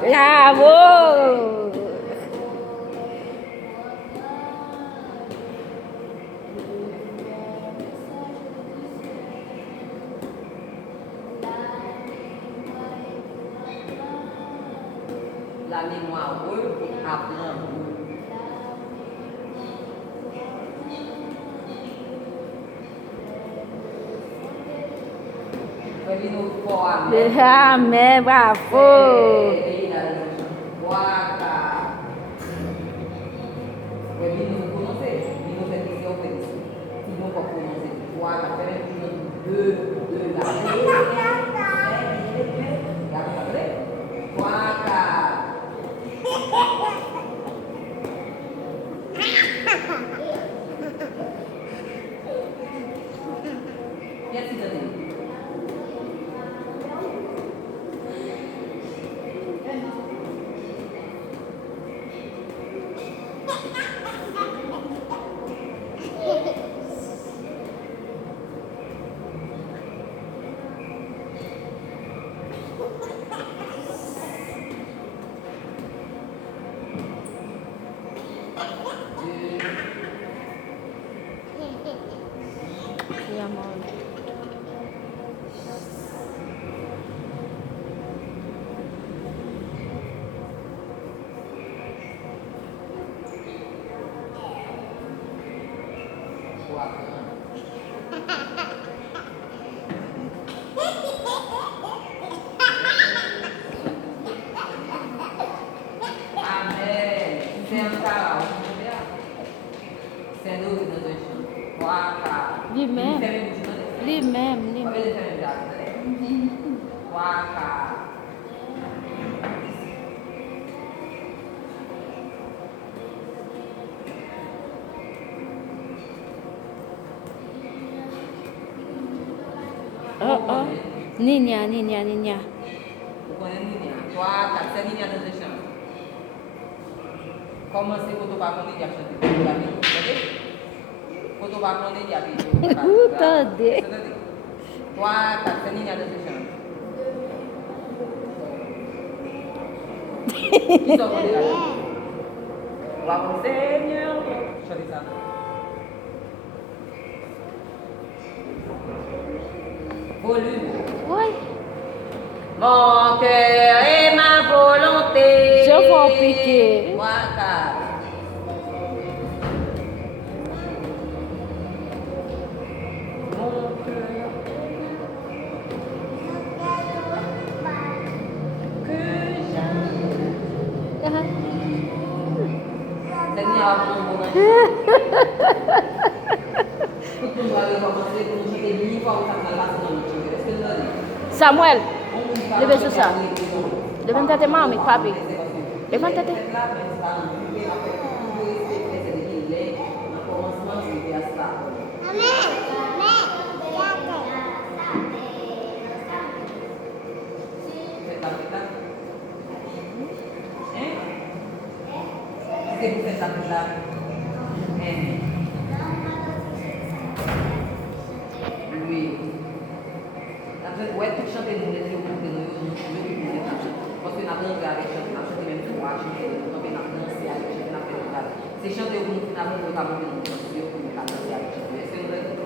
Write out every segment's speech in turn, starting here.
Bravo! La mémoire apprend. Amém, bravo! Sí, amor. Amém. Senta, sem dúvida, deixando. Waka. Lui-même. Lui-même. Lui-même. Waka. Oh, oh. Niña, niña, niña. Vous connaissez Ninia? Waka, c'est Ninia dans le chant. Comment c'est que tu vas prendre Ninia chanter? Vous l'avez vu? Quand tu vas prendre Ninia, tu vas Entendez. Waka, c'est Ninia dans le chant. Qui sont venus là? Vamos, Seigneur. Chantez ça. Volume. Oui. Mon cœur et ma volonté. Je vais piquer. Waka. Mon cœur. Que j'aime. Seigneur, mon bon tout le monde va recommencer pour nous chanter 1000 fois où ça va passer dans notre chanter. Est-ce que nous allons? Samuel, levez ça. Levante-te, mami, papi. Levante-te. Oui. Ouais, tu chantes nous les yeux pour que nous parce que nous avons regardé chanter, nous chanter même trois chanter, nous avons dansé avec chanter, nous avons regardé. C'est chanter au bout, nous avons regardé nous danser pour nous danser avec chanter. Est-ce que nous avons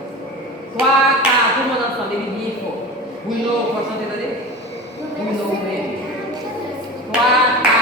3, 4, tout le monde ensemble, les bien fort. Oui, non, faut chanter de oui, non, oui. 3, 4.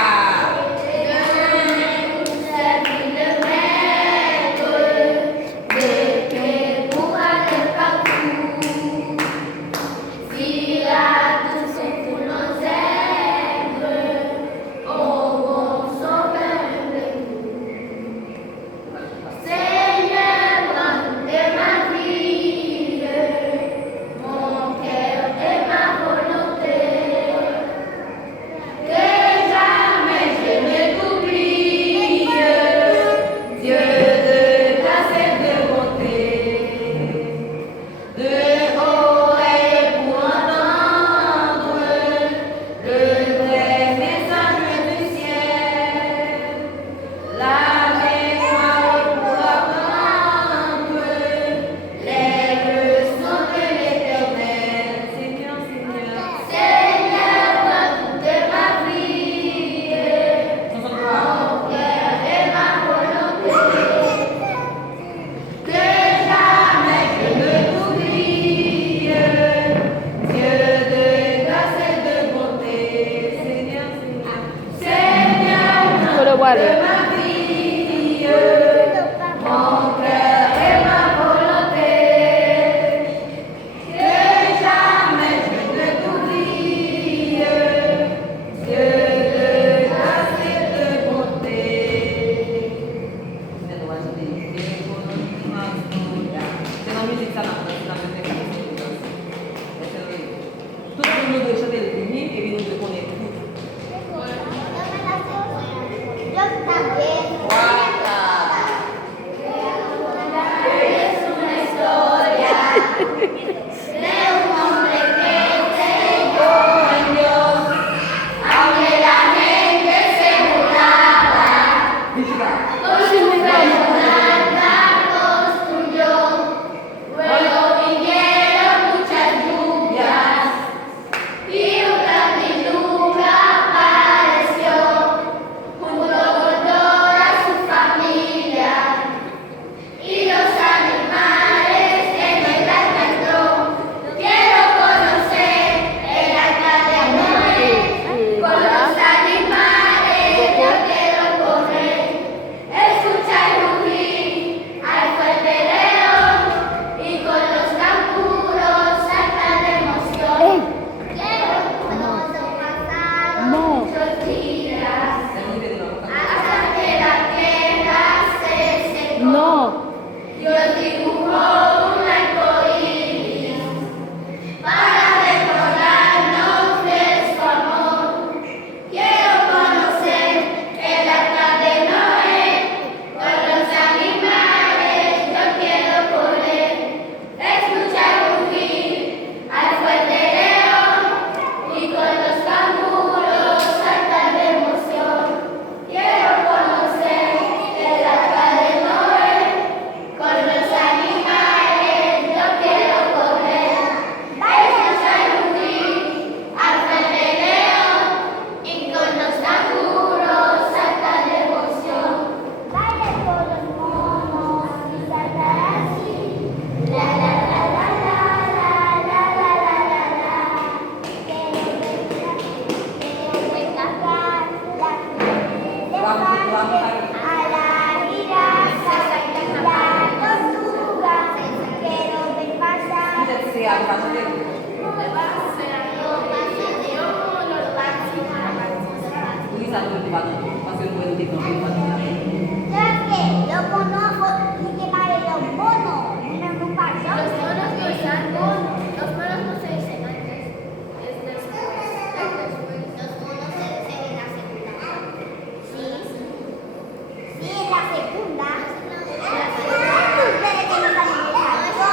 Apareció junto con te camper quand il a Yo conozco y que vale los bonos. No pasa. Los monos no están los monos no se dicen antes, es después. Los bonos se dicen en la segunda. Sí. Sí, en la segunda. Ustedes que no están en esa.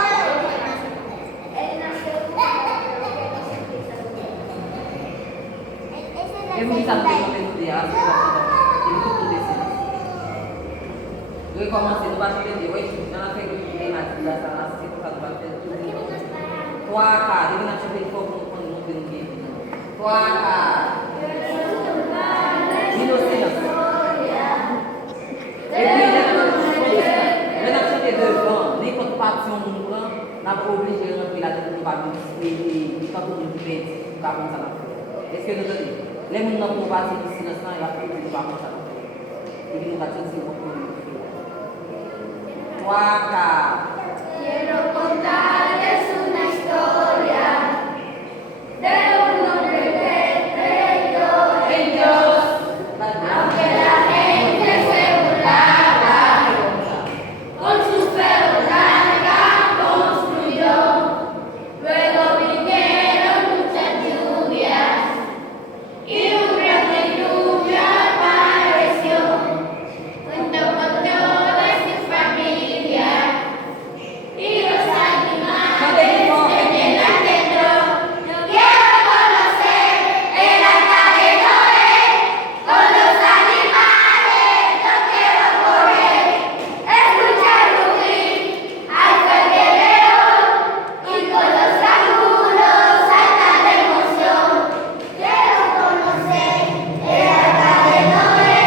En la segunda, creo que no se empieza. Et vous savez comment nous dire, c'est tout dessin. Recommencer, nous allons faire des oui, dans la fête de la salle, c'est pour ça que nous allons faire tout. 3 quarts, nous allons faire des fois pour nous montrer nos pieds. 3 quarts. Innocence. Et puis, nous allons chanter devant, n'importe partie on nous prend, nous sommes obligés de rentrer là-dedans pour pas nous et quand on nous dit, pour pas comme ça. Est-ce que nous donnons? Les gens n'ont pas parti du silence, il va faire des pas comme ça. Et puis nous allons chanter pour nous. 3 quarts. Quiero contarles una historia de un hombre que creyó en Dios, aunque la gente se burlaba, con su fe larga construyó. Luego vinieron muchas lluvias y un gran diluvio apareció, junto con toda su familia. Y los animales en el adentro. Yo quiero conocer el arca de Noé. Con los animales yo quiero correr. Escuchar rugir al fuerte león. Y con los canguros saltar de emoción. Quiero conocer el arca de Noé.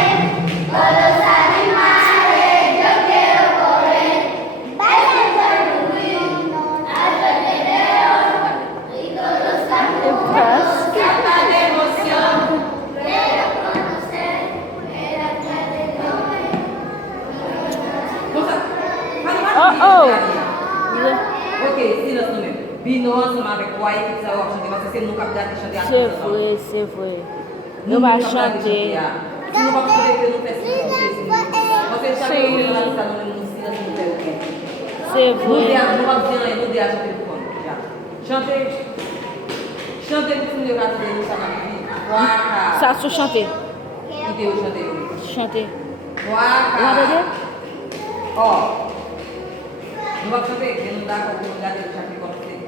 Con los animales yo quiero correr. Escuchar rugir al fuerte león. Y con los canguros saltar de emoción. Quiero conocer el arca de Noé. Comme ça. Oh, oh. Ok, silence nous-mêmes. Bino ensemble avec toi et qui ça va chanter parce que c'est nous qui avons chanté à C'est vrai, c'est vrai. Nous va chanter. Si nous ne chanter que nous faisons parce que chaque fois que nous faisons ça, nous silence nous fait ok. C'est Nous vrai. devons déjà chanter pour nous. Chanter. Chanter pour nous raconter nous ça dans la vie. 3 quarts. Ça, sous chanter. Qui te chanter? Chanter. 3 Vous quarts. entendez? Oh. Nous allons chanter, mais nous d'accord pour regarder chaque fois que nous allons chanter.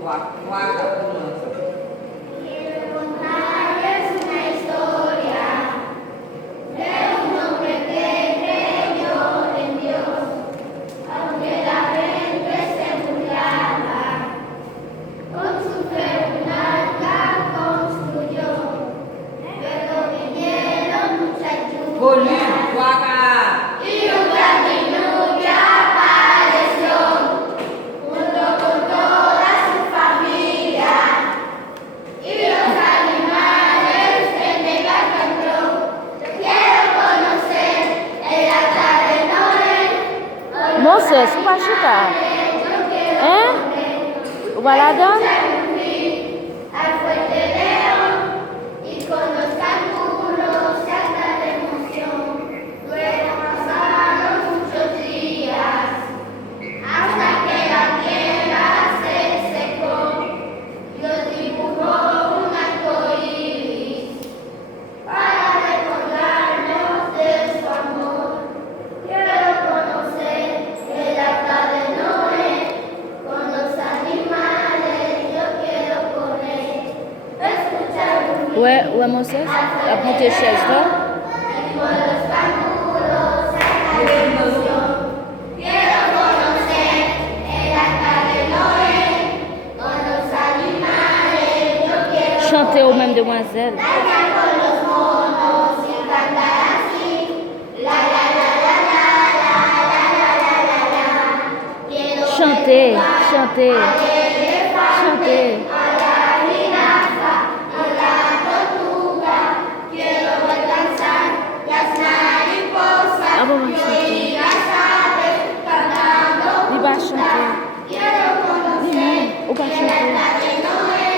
3 quarts pour nous. Quiero contarles una historia de un hombre que creyó en Dios, aunque la gente se burlaba, con su fe larga construyó. Luego vinieron muchas Volume, lluvias 3 quarts. y un gran diluvio apareció, junto con toda su familia. Y los animales en el arca. Yo quiero conocer el arca de Noé. Moisés, vous va chanter. Hein? Vous va la donner? Al fuerte león y con los canguros salta de emoción. Luego pasaron muchos días hasta que la tierra se secó. Dios dibujó un arco iris para recordarnos de su amor. Quiero conocer el arca de Noé. Con los animales yo quiero correr. Escuchar rugir Ouais, ouais, Moisés. Apprends tes chaises là. y con los canguros saltar de emoción. Quiero conocer el arca de Noé. Con los animales yo quiero Chantez aux mêmes demoiselles. bailar con los monos y cantar así. La la la la la la la la la la la. Quiero Chantez, ver chantez, al elefante, chantez. a la jirafa, a la tortuga. Quiero ver danzar las mariposas Ah bon, y chanter. oír las aves cantando Il va juntas. chanter. Quiero conocer On va el chanter. arca de Noé.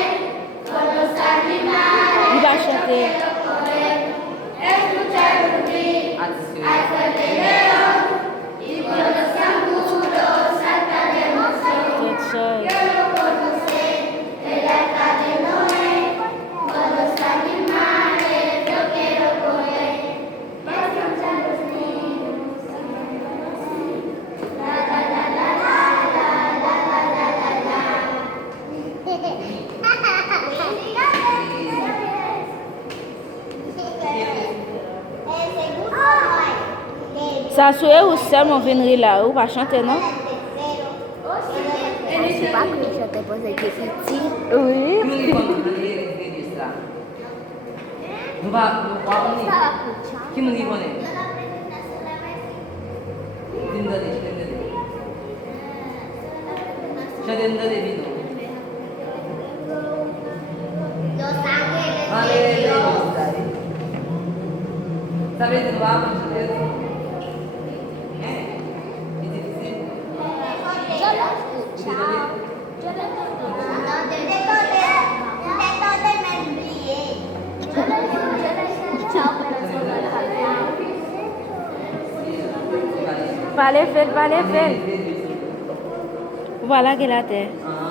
Ça souhaite ou seulement venir là, ou pas chanter, non? Je sais pas que je te pose des questions. Oui. Qui me li kono di sta? Qui me li kono? Dinda de. Chadenda de vino. Los ángeles Vale, de Dios. Sapete dove va? È difficile. Yo lo escuchaba. ¿Dónde me envié? Yo lo escuchaba, pero solo lo hablaba. Parlez, faites. Voilà qu'elle a terre. Ah.